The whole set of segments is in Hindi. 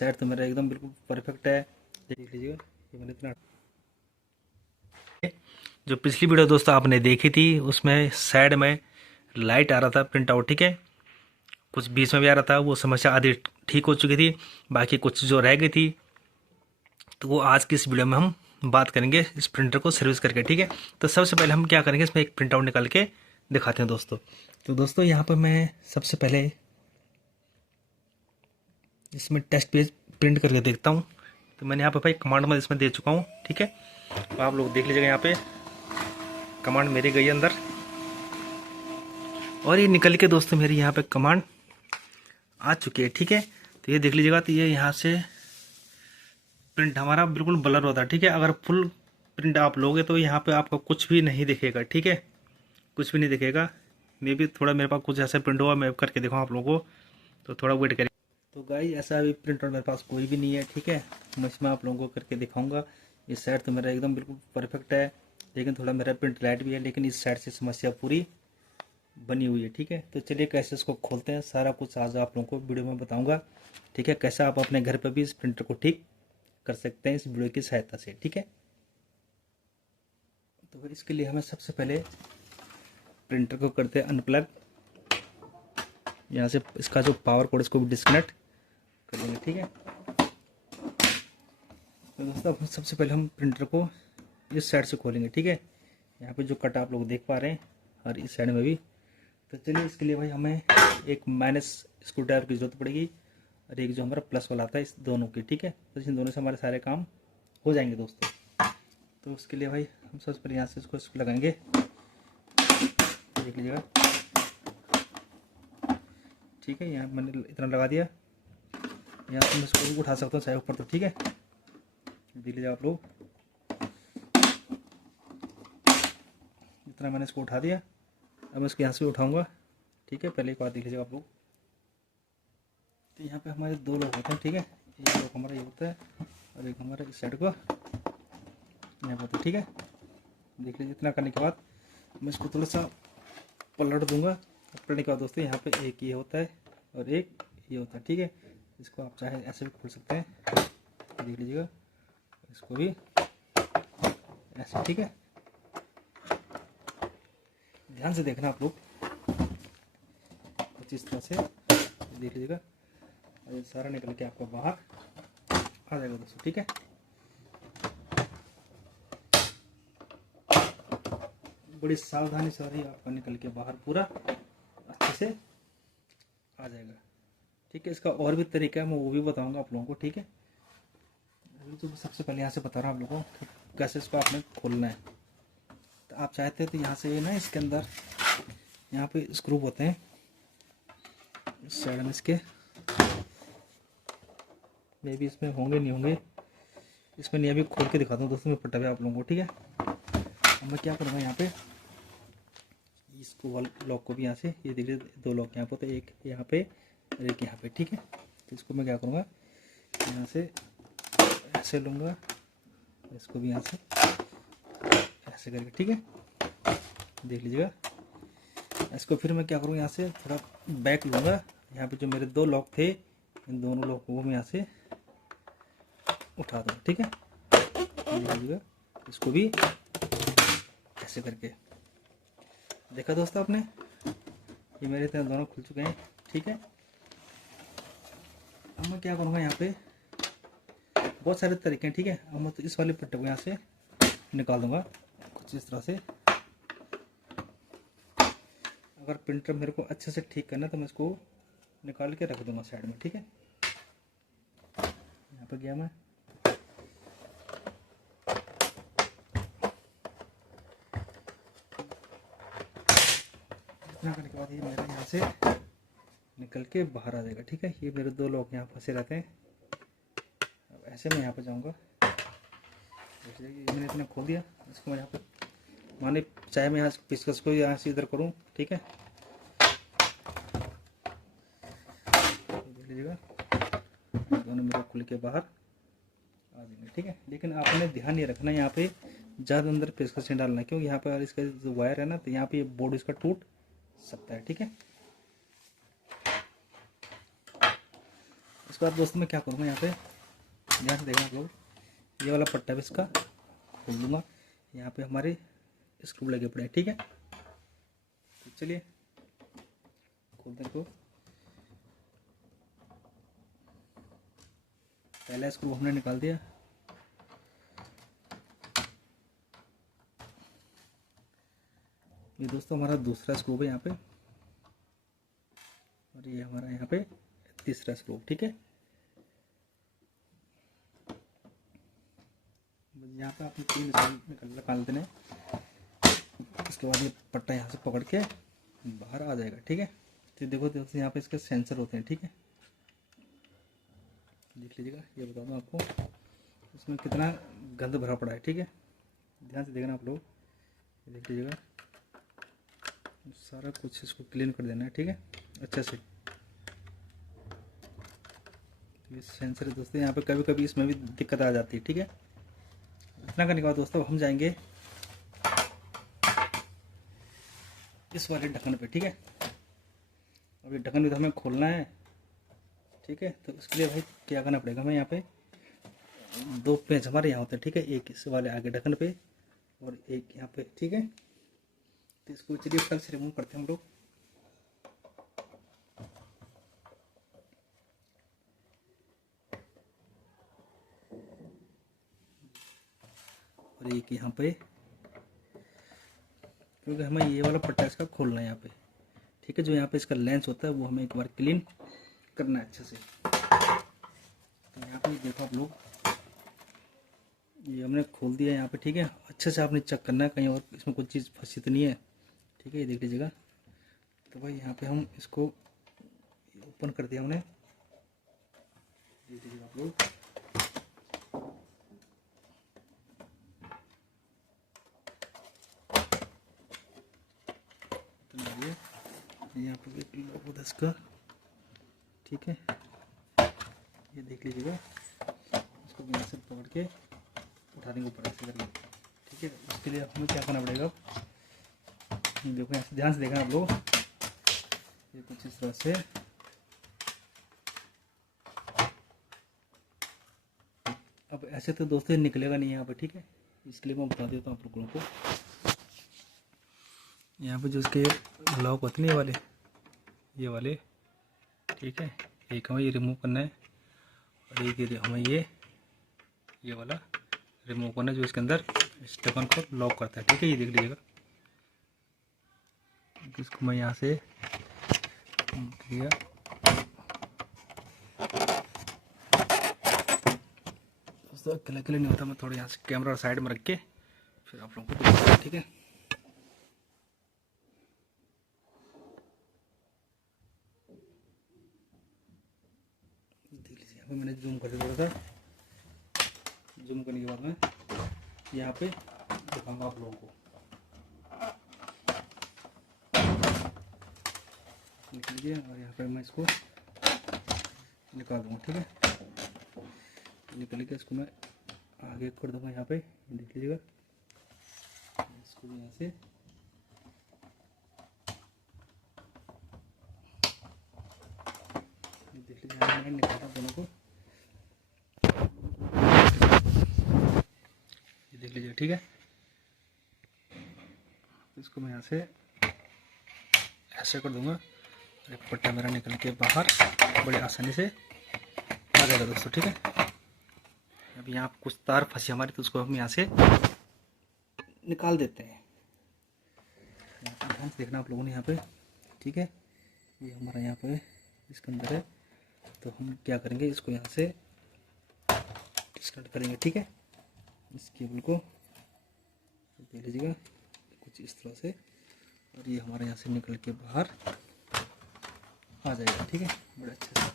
साइड तो मेरा एकदम बिल्कुल परफेक्ट है, देख लीजिएगा। ये मैंने इतना, जो पिछली वीडियो दोस्तों आपने देखी थी उसमें साइड में लाइट आ रहा था प्रिंट आउट, ठीक है, कुछ बीच में भी आ रहा था, वो समस्या आधी ठीक हो चुकी थी, बाकी कुछ जो रह गई थी तो वो आज की इस वीडियो में हम बात करेंगे इस प्रिंटर को सर्विस करके, ठीक है। तो सबसे पहले हम क्या करेंगे, इसमें एक प्रिंट आउट निकाल के दिखाते हैं दोस्तों। तो दोस्तों यहाँ पर मैं सबसे पहले इसमें टेस्ट पेज प्रिंट करके देखता हूँ। तो मैंने यहाँ पर भाई कमांड में इसमें दे चुका हूँ, ठीक है। तो आप लोग देख लीजिएगा, यहाँ पे कमांड मेरी गई अंदर और ये निकल के दोस्तों मेरी यहाँ पे कमांड आ चुकी है, ठीक है। तो ये देख लीजिएगा, तो ये यहाँ से प्रिंट हमारा बिल्कुल ब्लर होता है, ठीक है। अगर फुल प्रिंट आप लोगे तो यहाँ पे आपको कुछ भी नहीं दिखेगा, ठीक है, कुछ भी नहीं दिखेगा। मे भी थोड़ा मेरे पास कुछ ऐसा प्रिंट हुआ, मैं करके दिखाऊँ आप लोगों को, तो थोड़ा वेट करिए। तो गाइस ऐसा अभी प्रिंट मेरे पास कोई भी नहीं है, ठीक है। मैं इसमें आप लोगों को करके दिखाऊंगा। इस साइड तो मेरा एकदम बिल्कुल परफेक्ट है, लेकिन थोड़ा मेरा प्रिंट लाइट भी है, लेकिन इस साइड से समस्या पूरी बनी हुई है, ठीक है। तो चलिए कैसे इसको खोलते हैं, सारा कुछ आज आप लोगों को वीडियो में बताऊंगा, ठीक है। कैसे आप अपने घर पर भी इस प्रिंटर को ठीक कर सकते हैं इस वीडियो की सहायता से, ठीक है। तो फिर इसके लिए हमें सबसे पहले प्रिंटर को करते हैं अनप्लग, यहाँ से इसका जो पावर कोड इसको भी डिस्कनेक्ट कर देंगे, ठीक है। तो दोस्तों सबसे पहले हम प्रिंटर को इस साइड से खोलेंगे, ठीक है। यहाँ पे जो कट आप लोग देख पा रहे हैं और इस साइड में भी। तो चलिए इसके लिए भाई हमें एक माइनस स्क्रू ड्राइवर की जरूरत पड़ेगी और एक जो हमारा प्लस वाला आता है, इस दोनों की, ठीक है। तो इन दोनों से हमारे सारे काम हो जाएंगे दोस्तों। तो उसके लिए भाई हम सबसे पहले यहाँ से इसको लगाएंगे, देख लीजिएगा, ठीक है। यहाँ मैंने इतना लगा दिया, यहाँ से मैं इसको उठा सकता हूँ चाहे ऊपर, तो ठीक है, देख लीजिए आप लोग, इतना मैंने इसको उठा दिया। अब मैं इसको यहाँ से उठाऊंगा, ठीक है। पहले एक बार देख लीजिएगा आप लोग, तो यहाँ पे हमारे दो लोग होते हैं, ठीक है। एक लोग हमारा ये होता है और एक हमारा इस साइड को यहाँ पर, ठीक है। देख लीजिए, इतना करने के बाद मैं इसको थोड़ा सा पलट दूंगा। पलटने के बाद दोस्तों यहाँ पे एक ये होता है और एक ये होता है, ठीक है। इसको आप चाहे ऐसे भी खोल सकते हैं, देख लीजिएगा, इसको भी ऐसे, ठीक है। ध्यान से देखना आप लोग, कुछ इस तरह से देख लीजिएगा, और ये सारा निकल के आपको बाहर आ जाएगा दोस्तों, ठीक है। बड़ी सावधानी से ही आपका निकल के बाहर पूरा अच्छे से आ जाएगा, ठीक है। इसका और भी तरीका है, मैं वो भी बताऊंगा आप लोगों को, ठीक है। अभी तो सबसे पहले यहाँ से बता रहा हूँ आप लोगों को कैसे इसको आपने खोलना है। तो आप चाहते हैं तो यहाँ से ना इसके अंदर यहाँ पे स्क्रू होते हैं इस साइड में, इसके मे भी इसमें होंगे नहीं होंगे, इसमें नहीं, अभी खोल के दिखाता हूँ दोस्तों मैं फटा हुआ आप लोगों को, ठीक है। अब मैं क्या करूँगा, यहाँ पे इसको वाल लॉक को भी यहाँ से, ये देखिए दो लॉक यहाँ पर, तो एक यहाँ पे और एक यहाँ पे, ठीक है। तो इसको मैं क्या करूँगा, यहाँ से ऐसे लूँगा, इसको भी यहाँ से ऐसे करके, ठीक है, देख लीजिएगा। इसको फिर मैं क्या करूँगा, यहाँ से थोड़ा बैक लूँगा, यहाँ पे जो मेरे दो लॉक थे इन दोनों लॉक को मैं यहाँ से उठा दूँगा, ठीक है, देख लीजिएगा। इसको भी ऐसे करके देखा दोस्तों आपने, ये मेरे तरह दोनों खुल चुके हैं, ठीक है। अब मैं क्या करूँगा, यहाँ पे बहुत सारे तरीके हैं, ठीक है। अब मैं तो इस वाले पट्टे को यहाँ से निकाल दूंगा कुछ इस तरह से। अगर प्रिंटर मेरे को अच्छे से ठीक करना है तो मैं इसको निकाल के रख दूंगा साइड में, ठीक है। यहाँ पर गया मैं, इतना करने के बाद ये मेरा यहाँ से निकल के बाहर आ जाएगा, ठीक है। ये मेरे दो लोग यहाँ फंसे रहते हैं। अब ऐसे मैं यहाँ पर जाऊँगा, मैंने इतना खोल दिया, इसको मैं यहाँ पे माने चाहे मैं यहाँ पिस्कस को यहाँ से इधर करूँ, ठीक है, देख लीजिएगा दोनों मेरे खुल के बाहर आ जाएंगे, ठीक है। लेकिन आपने ध्यान ये रखना, यहाँ पे ज़्यादा अंदर पिस्कस नहीं डालना, क्योंकि यहाँ पे इसका जो वायर है ना, तो यहाँ पे बोर्ड इसका टूट सकता है, ठीक है। उसके बाद दोस्तों मैं क्या करूँगा यहाँ पे, ध्यान से देखना आप लोग, ये वाला पट्टा भी इसका खोल दूँगा। यहाँ पे हमारे स्क्रू लगे पड़े हैं, ठीक है। तो चलिए खोलते हैं। तो पहला स्क्रू हमने निकाल दिया। ये दोस्तों हमारा दूसरा स्क्रू है यहाँ पे, और ये हमारा यहाँ पे तीसरा स्क्रू, ठीक है। यहाँ पे आपने 3 स्क्रू निकाल देने, उसके बाद ये पट्टा यहाँ से पकड़ के बाहर आ जाएगा, ठीक है। तो देखो दोस्तों यहाँ पे इसके सेंसर होते हैं, ठीक है। देख लीजिएगा, ये बता दूँ आपको इसमें कितना गंद भरा पड़ा है, ठीक है। ध्यान से देखना आप लोग, देख लीजिएगा, सारा कुछ इसको क्लीन कर देना है, ठीक है, अच्छे से। ये सेंसर है दोस्तों, यहाँ पे कभी कभी इसमें भी दिक्कत आ जाती है, ठीक है। इतना करने के बाद दोस्तों हम जाएंगे इस वाले ढक्कन पे, ठीक है। अब ये ढक्कन भी तो हमें खोलना है, ठीक है। तो उसके लिए भाई क्या करना पड़ेगा, हमें यहाँ पे 2 पेंच हमारे यहाँ होते हैं, ठीक है। एक इस वाले आगे ढक्कन पे और एक यहाँ पे, ठीक है। तो इसको चलिए कल से रिमूव करते हैं हम लोग। और एक यहाँ पे, क्योंकि हमें ये वाला पट्टा इसका खोलना है यहाँ पे, ठीक है। जो यहाँ पे इसका लेंस होता है वो हमें एक बार क्लीन करना है अच्छे से। तो यहाँ पे देखो आप लोग, ये हमने खोल दिया यहाँ पे, ठीक है। अच्छे से आपने चेक करना है कहीं और इसमें कुछ चीज़ फंसी तो नहीं है, ठीक है। ये देख लीजिएगा। तो भाई यहाँ पे हम इसको ओपन कर दिया हमने, देख लीजिएगा आप लोग। तो यहाँ पे एक लॉक होता है इसका, ठीक है। ये देख लीजिएगा, इसको यहाँ से पकड़ के उठा देंगे ऊपर ऐसे करके, ठीक है। उसके लिए हमें क्या करना पड़ेगा, देखो यहाँ से ध्यान से देखना आप लोग, ये कुछ इस तरह से अब ऐसे तो दोस्तों निकलेगा नहीं यहाँ पे, ठीक है। इसके लिए मैं बता देता हूँ आप लोगों को। यहाँ पे जो इसके लॉक होते हैं ये वाले, ठीक है। एक हमें ये रिमूव करना है और एक हमें ये वाला रिमूव करना है, जो इसके अंदर इस ढक्कन को लॉक करता है, ठीक है। ये देख लीजिएगा, इसको मैं यहाँ से किया, दोस्तों अकेले नहीं होता, मैं थोड़ा यहाँ से कैमरा साइड में रख के फिर आप लोगों को दिखाऊंगा, ठीक है। देख लीजिए, यहाँ पे मैंने जूम कर दिया थोड़ा सा, जूम करने के बाद मैं यहाँ पे दिखाऊंगा आप लोगों को। देख लीजिए, और यहाँ पे मैं इसको निकाल दूँगा, ठीक है। निकल के इसको मैं आगे कर दूँगा यहाँ पे, देख लीजिएगा। इसको भी यहाँ से देख लीजिए, मैंने निकाला दोनों को, ये देख लीजिए, ठीक है। इसको मैं यहाँ से ऐसे कर दूँगा, एक पट्टा मेरा निकल के बाहर बड़ी आसानी से आ जाएगा दोस्तों, ठीक है। अभी यहाँ कुछ तार फंसी हमारी, तो उसको हम यहाँ से निकाल देते हैं। ध्यान से देखना आप लोगों ने यहाँ पे, ठीक है। ये हमारा यहाँ पे इसके अंदर है, तो हम क्या करेंगे, इसको यहाँ से डिस्कनेक्ट करेंगे, ठीक है। इस केबल को देख लीजिएगा कुछ इस तरह से, और ये हमारे यहाँ से निकल के बाहर आ जाएगा, ठीक है। बड़े अच्छे से,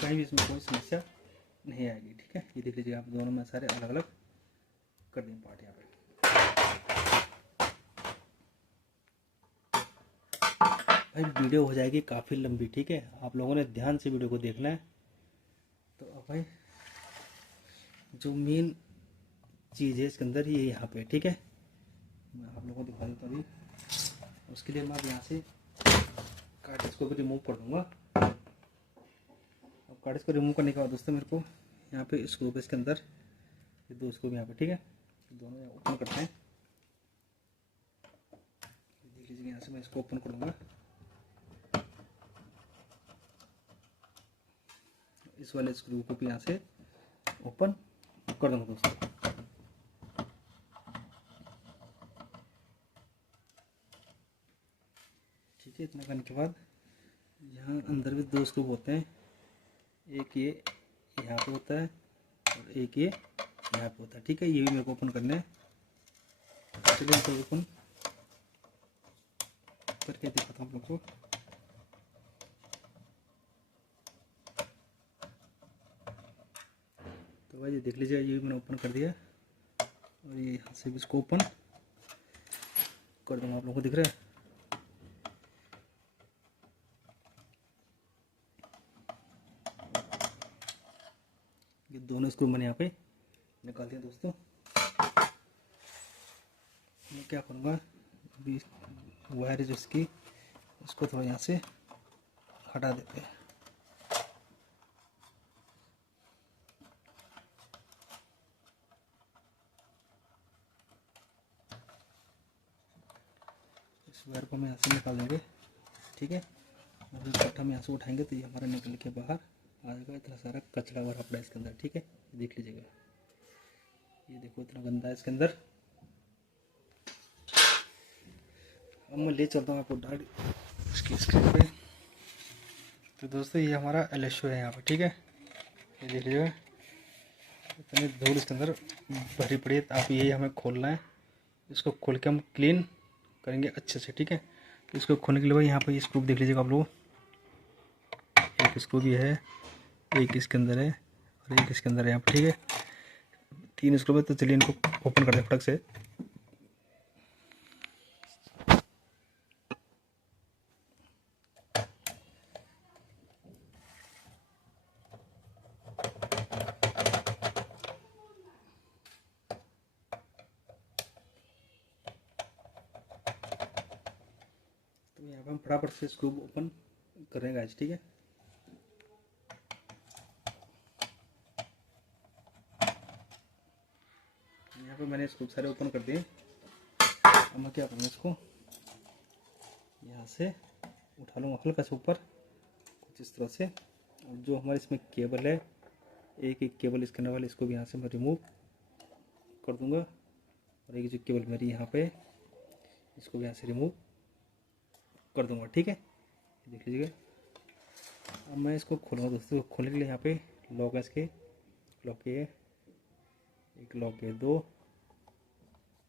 कहीं भी इसमें कोई समस्या नहीं आएगी, ठीक है। ये देख लीजिए, आप दोनों में सारे अलग अलग कर देंगे पार्ट यहाँ पे। भाई वीडियो हो जाएगी काफ़ी लंबी, ठीक है। आप लोगों ने ध्यान से वीडियो को देखना है। तो अब भाई जो मेन चीज़ है इसके अंदर, ये यहाँ पे, ठीक है। मैं आप लोगों को दिखा देता हूँ अभी। उसके लिए मैं अब यहाँ से कार्टेज को भी रिमूव कर दूँगा। अब कार्ड इसको रिमूव करने के बाद दोस्तों मेरे को यहाँ पे स्क्रू पे इसके अंदर ये 2 स्क्रू यहाँ पे, ठीक है, दोनों ओपन करते हैं। देख लीजिए यहाँ से मैं इसको ओपन करूँगा, इस वाले स्क्रू को भी यहाँ से ओपन कर दूँगा दोस्तों। ठीक है, इतना करने के बाद यहाँ अंदर भी 2 स्क्रू होते हैं, एक ये यहाँ पे होता है और एक ये यहाँ पे होता है। ठीक है, ये भी मेरे को ओपन करना है। चलिए इनको ओपन करके दिखाता हूँ आप लोग को। तो भाई ये देख लीजिए, ये भी मैंने ओपन कर दिया और ये यहाँ से भी इसको ओपन कर दूँगा। आप लोगों को दिख रहा है? ये दोनों स्क्रू मैंने यहाँ पे निकाल दिया दोस्तों। मैं क्या करूँगा, अभी वायर जो इसकी इसको थोड़ा यहाँ से हटा देते हैं। इस वायर को हम यहाँ से निकाल देंगे। ठीक है, अभी कट्टा हम यहाँ से उठाएंगे तो ये हमारा निकल के बाहर आ जाएगा। इतना सारा कचरा भरा पड़ा है इसके अंदर। ठीक है, देख लीजिएगा, ये देखो इतना गंदा है इसके अंदर। अब मैं ले चलता हूँ आपको डायरेक्ट इसकी स्क्रीन पे। तो दोस्तों ये हमारा LSO है यहाँ पर। ठीक है, ये देख लीजिएगा, इतनी धूल इसके अंदर भरी पड़ी है। आप यही हमें खोलना है, इसको खोल के हम क्लीन करेंगे अच्छे से। ठीक है, तो इसको खोलने के लिए भाई यहाँ पर स्क्रू देख लीजिएगा आप लोग, एक स्क्रू भी है, एक इसके अंदर है और एक इसके अंदर है यहाँ पर। ठीक है, 3 स्क्रू है। तो चलिए इनको ओपन करते हैं फटक से। तो यहाँ पर हम फटाफट से स्क्रू ओपन करेंगे आज। ठीक है, यहाँ पे मैंने स्क्रू सारे ओपन कर दिए। अब मैं क्या करूँगा, इसको यहाँ से उठा लूँगा हल्का से ऊपर, कुछ इस तरह से। और जो हमारे इसमें केबल है, एक एक केबल इसके अंदर वाले, इसको भी यहाँ से मैं रिमूव कर दूँगा। और एक जो केबल मेरी यहाँ पे, इसको भी यहाँ से रिमूव कर दूँगा। ठीक है, देख लीजिएगा। अब मैं इसको खोलूँगा दोस्तों। खोलने के लिए यहाँ पे लॉक है, इसके लॉक ये एक, लॉक है 2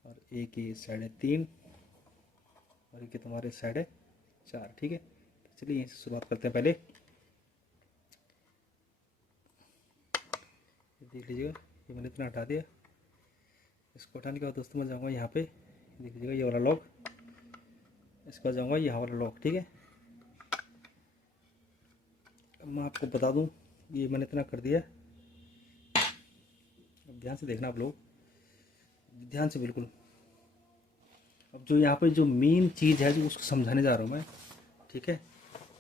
और एक ये साइड है 3 और एक तुम्हारे साइड है 4। ठीक है, तो चलिए यहीं से शुरुआत करते हैं। पहले देख लीजिएगा, ये मैंने इतना हटा दिया। इसको हटाने के बाद दोस्तों मैं जाऊँगा यहाँ पे, देख लीजिएगा ये वाला लॉक, इसके बाद जाऊँगा यहाँ वाला लॉक। ठीक है, अब मैं आपको बता दूँ, ये मैंने इतना कर दिया। अब ध्यान से देखना आप लोग, ध्यान से बिल्कुल। अब जो यहाँ पे जो मेन चीज़ है, जो उसको समझाने जा रहा हूँ मैं। ठीक है,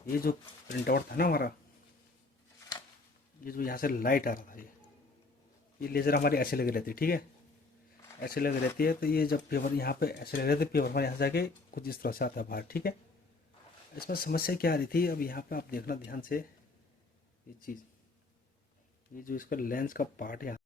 ये जो प्रिंट आउट था ना हमारा, ये जो यहाँ से लाइट आ रहा था, ये लेज़र हमारी ऐसे लगी रहती है। ठीक है, ऐसे लगी रहती है। तो ये जब पेपर यहाँ पे ऐसे लगे रहते, पेपर हमारे यहाँ से जाके कुछ इस तरह से आता है बाहर। ठीक है, इसमें समस्या क्या आ रही थी, अब यहाँ पे आप देखना ध्यान से, ये चीज़, ये जो इसका लेंस का पार्ट है